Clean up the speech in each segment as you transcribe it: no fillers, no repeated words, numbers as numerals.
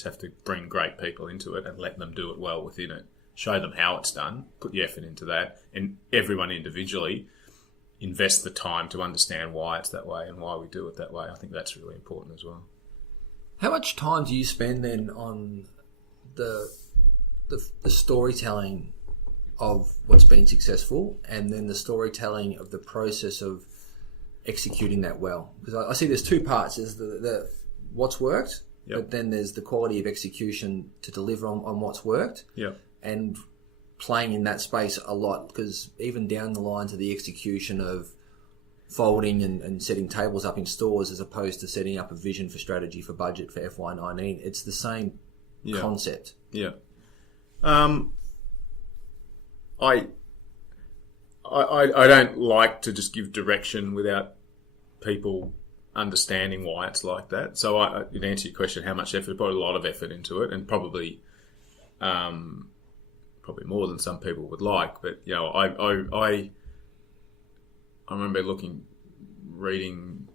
just have to bring great people into it and let them do it well within it. Show them how it's done, put the effort into that, and everyone individually invest the time to understand why it's that way and why we do it that way. I think that's really important as well. How much time do you spend then on the storytelling of what's been successful, and then the storytelling of the process of executing that well? Because I see there's two parts. There's the what's worked, but then there's the quality of execution to deliver on what's worked. And playing in that space a lot, because even down the line to the execution of folding and setting tables up in stores as opposed to setting up a vision for strategy for budget for FY19, it's the same concept. I don't like to just give direction without people understanding why it's like that. So to answer your question, how much effort? Put a lot of effort into it, and probably more than some people would like. But I remember reading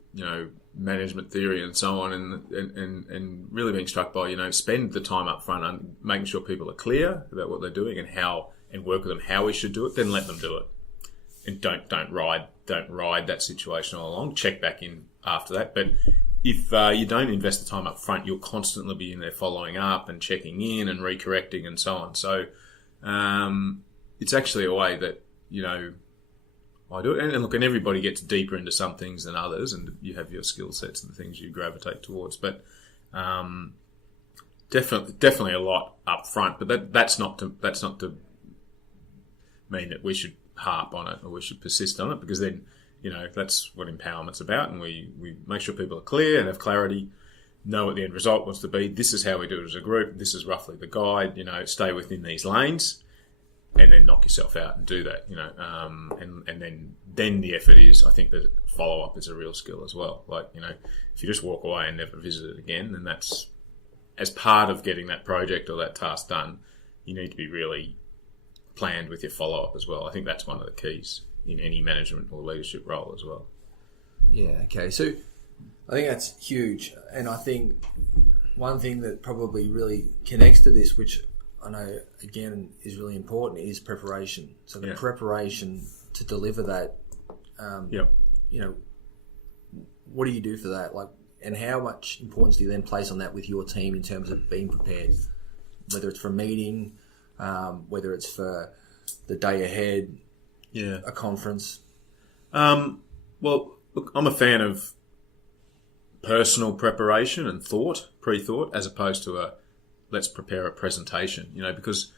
management theory and so on, and really being struck by spend the time up front on making sure people are clear about what they're doing and how, and work with them how we should do it. Then let them do it, and don't ride that situation all along. Check back in after that. But if you don't invest the time up front, you'll constantly be in there following up and checking in and recorrecting and so on. So it's actually a way that I do it. And look, and everybody gets deeper into some things than others, and you have your skill sets and the things you gravitate towards. But definitely a lot up front. But that's not to mean that we should harp on it or we should persist on it, because then that's what empowerment's about, and we make sure people are clear and have clarity, know what the end result wants to be. This is how we do it as a group. This is roughly the guide. Stay within these lanes, and then knock yourself out and do that. And then the effort is, I think that follow up is a real skill as well. Like if you just walk away and never visit it again, then that's, as part of getting that project or that task done, you need to be really planned with your follow up as well. I think that's one of the keys in any management or leadership role as well. Yeah. Okay. So I think that's huge. And I think one thing that probably really connects to this, which I know, again, is really important, is preparation. So the preparation to deliver that, what do you do for that? And how much importance do you then place on that with your team in terms of being prepared? Whether it's for a meeting, whether it's for the day ahead, a conference. Well, look, I'm a fan of personal preparation and pre-thought, as opposed to let's prepare a presentation, because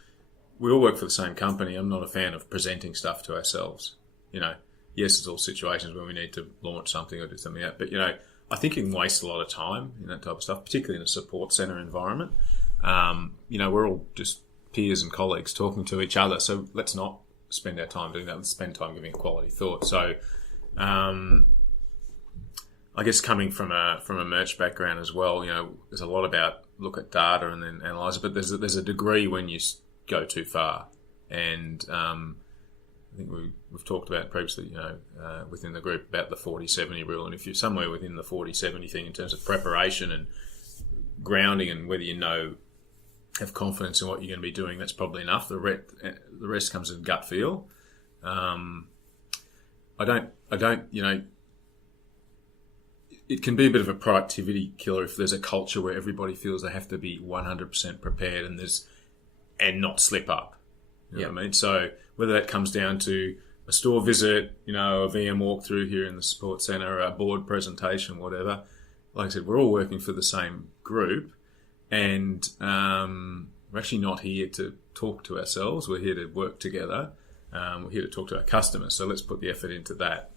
we all work for the same company. I'm not a fan of presenting stuff to ourselves. Yes, there's all situations where we need to launch something or do something like that, but, I think you can waste a lot of time in that type of stuff, particularly in a support centre environment. We're all just peers and colleagues talking to each other, so let's not spend our time doing that. Let's spend time giving quality thought. So, I guess coming from a merch background as well, there's a lot about look at data and then analyse it, but there's a degree when you go too far, and I think we've talked about previously, within the group about the 40-70 rule, and if you're somewhere within the 40-70 thing in terms of preparation and grounding and whether have confidence in what you're going to be doing, that's probably enough. The rest comes in gut feel. I don't. It can be a bit of a productivity killer if there's a culture where everybody feels they have to be 100% prepared and not slip up. You know what I mean? So whether that comes down to a store visit, a VM walkthrough here in the support centre, a board presentation, whatever. Like I said, we're all working for the same group, and we're actually not here to talk to ourselves. We're here to work together. We're here to talk to our customers. So let's put the effort into that.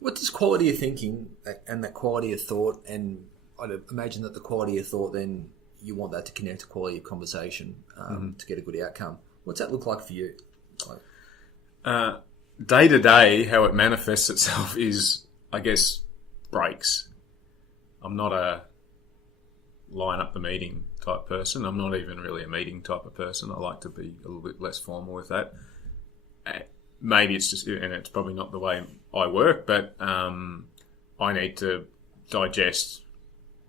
What does quality of thinking and that quality of thought, and I'd imagine that the quality of thought, then you want that to connect to quality of conversation to get a good outcome. What's that look like for you? Day to day, how it manifests itself is, I guess, breaks. I'm not a line up the meeting type person. I'm not even really a meeting type of person. I like to be a little bit less formal with that. Maybe it's just, and it's probably not the way I work, but I need to digest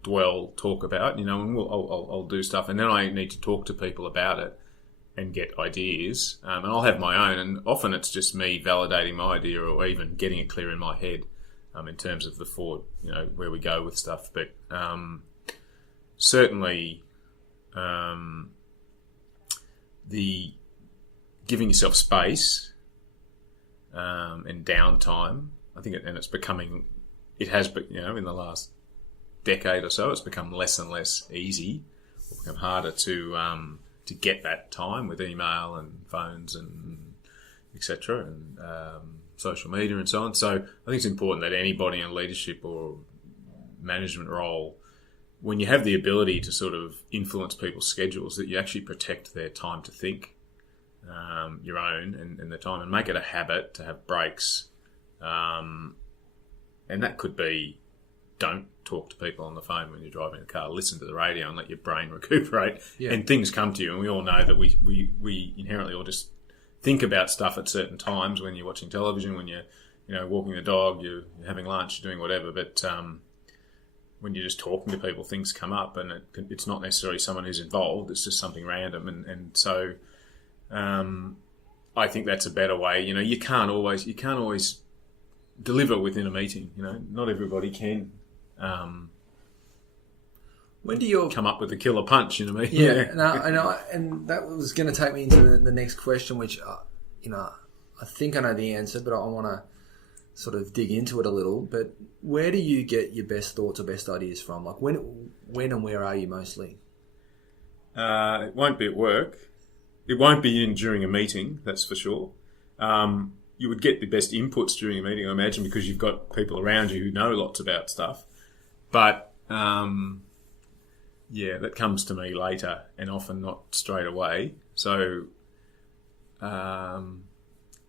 talk about, and I'll do stuff, and then I need to talk to people about it and get ideas, and I'll have my own, and often it's just me validating my idea or even getting it clear in my head in terms of the forward, where we go with stuff. But certainly the giving yourself space and downtime, I think, it has, in the last decade or so, it's become less and less easy. It's become harder to get that time with email and phones and etc. and social media and so on. So I think it's important that anybody in leadership or management role, when you have the ability to sort of influence people's schedules, that you actually protect their time to think, your own and the time, and make it a habit to have breaks. And that could be, don't talk to people on the phone when you're driving the car. Listen to the radio and let your brain recuperate. Yeah. And things come to you. And we all know that we inherently all just think about stuff at certain times when you're watching television, when you're walking the dog, you're having lunch, you're doing whatever. But when you're just talking to people, things come up, and it's not necessarily someone who's involved. It's just something random. And so I think that's a better way. You can't always deliver within a meeting. Not everybody can. When do you come up with a killer punch in a meeting? Yeah, and that was going to take me into the next question, which I think I know the answer, but I want to sort of dig into it a little. But where do you get your best thoughts or best ideas from? Like when and where are you mostly? It won't be at work. It won't be during a meeting, that's for sure. You would get the best inputs during a meeting, I imagine, because you've got people around you who know lots about stuff. But, that comes to me later and often not straight away. So I'm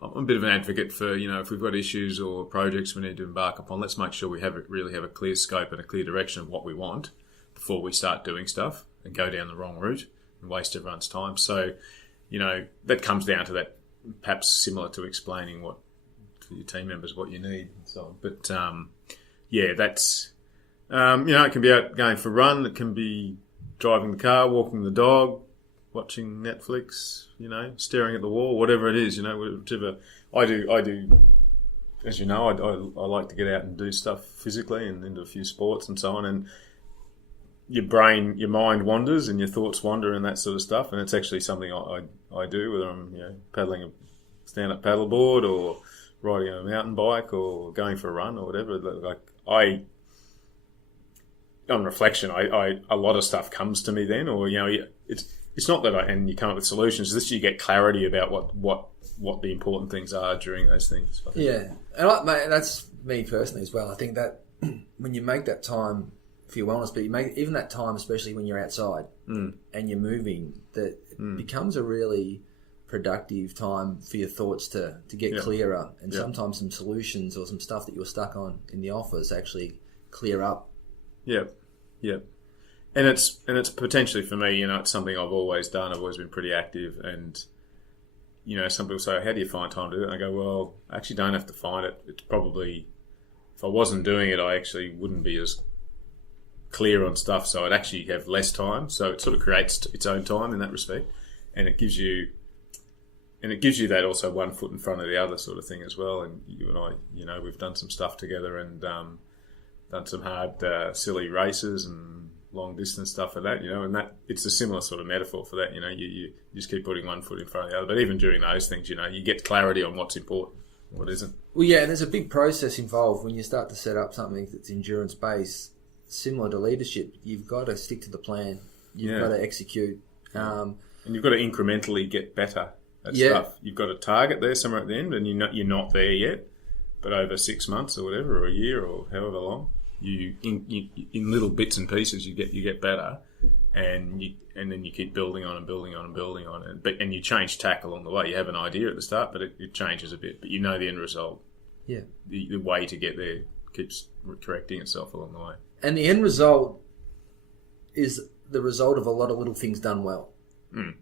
a bit of an advocate for, if we've got issues or projects we need to embark upon, let's make sure we really have a clear scope and a clear direction of what we want before we start doing stuff and go down the wrong route and waste everyone's time. So, that comes down to that, perhaps similar to explaining to your team members what you need and so on. But that's it can be out going for a run, it can be driving the car, walking the dog, watching Netflix, staring at the wall, whatever it is, whichever. I do, as you know, I like to get out and do stuff physically and into a few sports and so on, and your mind wanders and your thoughts wander and that sort of stuff, and it's actually something I do, whether I'm paddling a stand-up paddleboard or riding a mountain bike or going for a run or whatever. Like on reflection, a lot of stuff comes to me then, or it's not that and you come up with solutions. It's just you get clarity about what the important things are during those things. Yeah, and that's me personally as well. I think that when you make that time for your wellness, but you make even that time, especially when you're outside and you're moving, that it becomes a really productive time for your thoughts to get clearer, and sometimes some solutions or some stuff that you were stuck on in the office actually clear up. Yeah. And it's potentially for me, it's something I've always done. I've always been pretty active, and some people say, "How do you find time to do it?" And I go, "Well, I actually don't have to find it. It's probably, if I wasn't doing it, I actually wouldn't be as clear on stuff, so I'd actually have less time." So it sort of creates its own time in that respect, and it gives you that also one foot in front of the other sort of thing as well. And you and I, we've done some stuff together and done some hard, silly races and long distance stuff for that, and that it's a similar sort of metaphor for that. You just keep putting one foot in front of the other. But even during those things, you get clarity on what's important, what isn't. Well, yeah, and there's a big process involved when you start to set up something that's endurance based. Similar to leadership, you've got to stick to the plan. You've got to execute, and you've got to incrementally get better at stuff. You've got a target there somewhere at the end, and you're not there yet. But over 6 months or whatever, or a year or however long, you in little bits and pieces you get better, and then you keep building on and building on and building on it. And you change tack along the way. You have an idea at the start, but it changes a bit. But you know the end result. Yeah, the way to get there keeps correcting itself along the way. And the end result is the result of a lot of little things done well.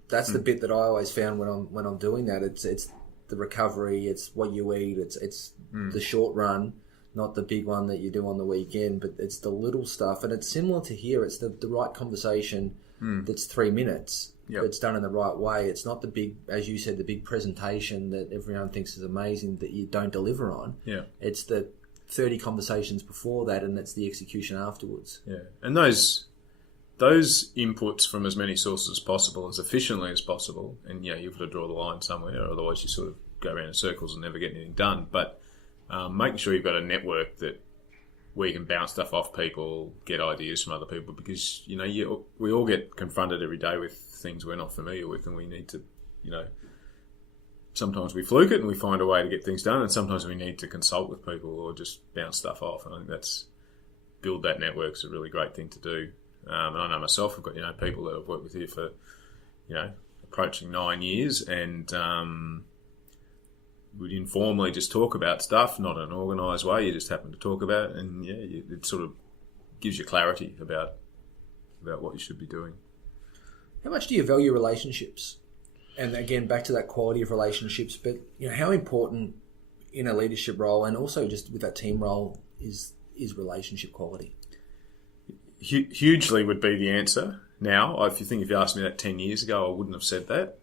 That's the bit that I always found when I'm doing that. It's the recovery. It's what you eat. It's the short run. not the big one that you do on the weekend, but it's the little stuff. And it's similar to here. It's the right conversation that's 3 minutes. Yep. But it's done in the right way. It's not the big, as you said, the big presentation that everyone thinks is amazing that you don't deliver on. Yeah. It's the 30 conversations before that, and that's the execution afterwards. Yeah. And those inputs from as many sources as possible, as efficiently as possible, and you've got to draw the line somewhere, otherwise you sort of go around in circles and never get anything done. But making sure you've got a network that where you can bounce stuff off people, get ideas from other people, because we all get confronted every day with things we're not familiar with, and we need to, sometimes we fluke it and we find a way to get things done, and sometimes we need to consult with people or just bounce stuff off. And I think build that network's a really great thing to do. And I know myself, I've got people that I've worked with here for approaching 9 years, and we'd informally just talk about stuff, not in an organised way. You just happen to talk about it, and it sort of gives you clarity about what you should be doing. How much do you value relationships? And again, back to that quality of relationships, but how important in a leadership role, and also just with that team role, is relationship quality? Hugely would be the answer. Now, if you asked me that 10 years ago, I wouldn't have said that.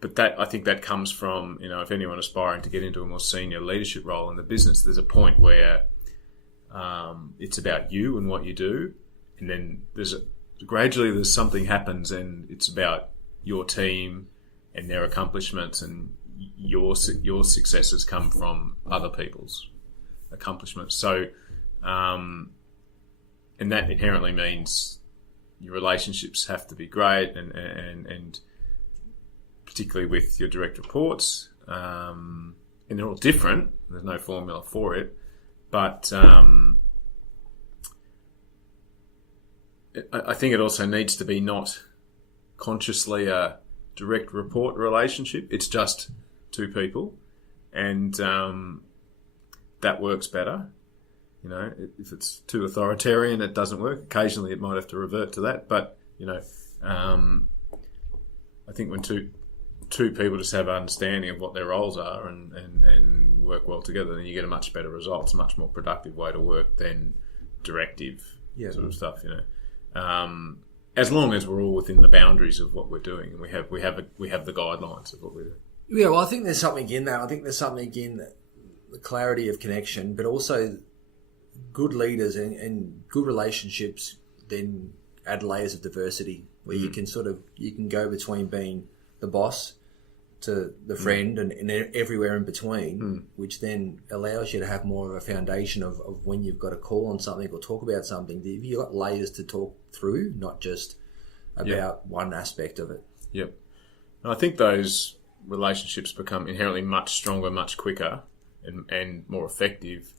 But I think that comes from, if anyone aspiring to get into a more senior leadership role in the business, there's a point where it's about you and what you do, and then gradually something happens, and it's about your team and their accomplishments, and your successes come from other people's accomplishments. So, and that inherently means your relationships have to be great, and particularly with your direct reports, and they're all different. There's no formula for it, but I think it also needs to be not consciously a direct report relationship. It's just two people, and that works better. If it's too authoritarian, it doesn't work. Occasionally, it might have to revert to that, but I think when two people just have an understanding of what their roles are and work well together, then you get a much better result. It's a much more productive way to work than directive sort of stuff. As long as we're all within the boundaries of what we're doing, and we have the guidelines of what we're doing. Yeah, well, I think there's something in that. I think there's something in the clarity of connection, but also good leaders and good relationships then add layers of diversity where you can go between being the boss to the friend and everywhere in between, which then allows you to have more of a foundation of when you've got to call on something or talk about something. You've got layers to talk through, not just about one aspect of it. Yep. And I think those relationships become inherently much stronger, much quicker and more effective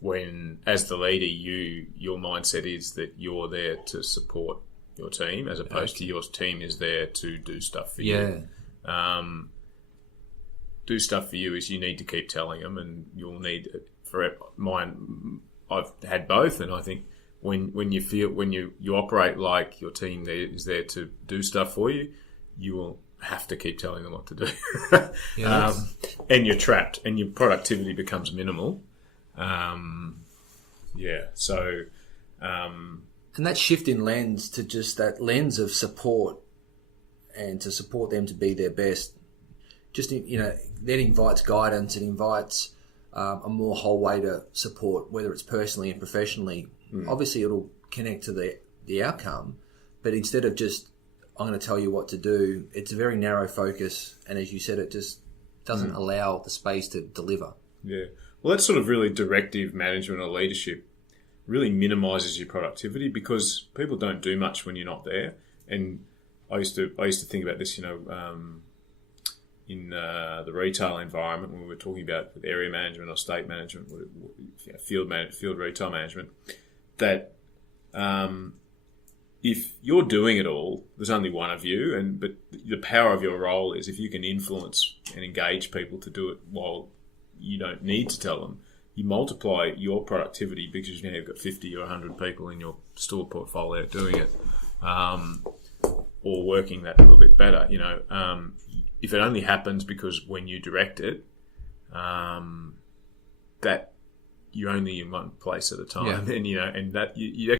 when, as the leader, your mindset is that you're there to support your team as opposed to your team is there to do stuff for you. Do stuff for you is you need to keep telling them, and you'll need for mine. I've had both, and I think when you operate like your team is there to do stuff for you, you will have to keep telling them what to do, and you're trapped, and your productivity becomes minimal. And that shift in lens to just that lens of support and to support them to be their best, just, that invites guidance, it invites a more whole way to support, whether it's personally and professionally. Obviously, it'll connect to the outcome, but instead of just, I'm going to tell you what to do, it's a very narrow focus, and as you said, it just doesn't allow the space to deliver. Yeah. Well, that's sort of really directive management or leadership really minimises your productivity because people don't do much when you're not there. And I used to think about this, in the retail environment when we were talking about area management or state management, field retail management, that if you're doing it all, there's only one of you, but the power of your role is if you can influence and engage people to do it while you don't need to tell them, you multiply your productivity because now you've got 50 or 100 people in your store portfolio doing it, or working that a little bit better. If it only happens because when you direct it, that you're only in one place at a time, and and that you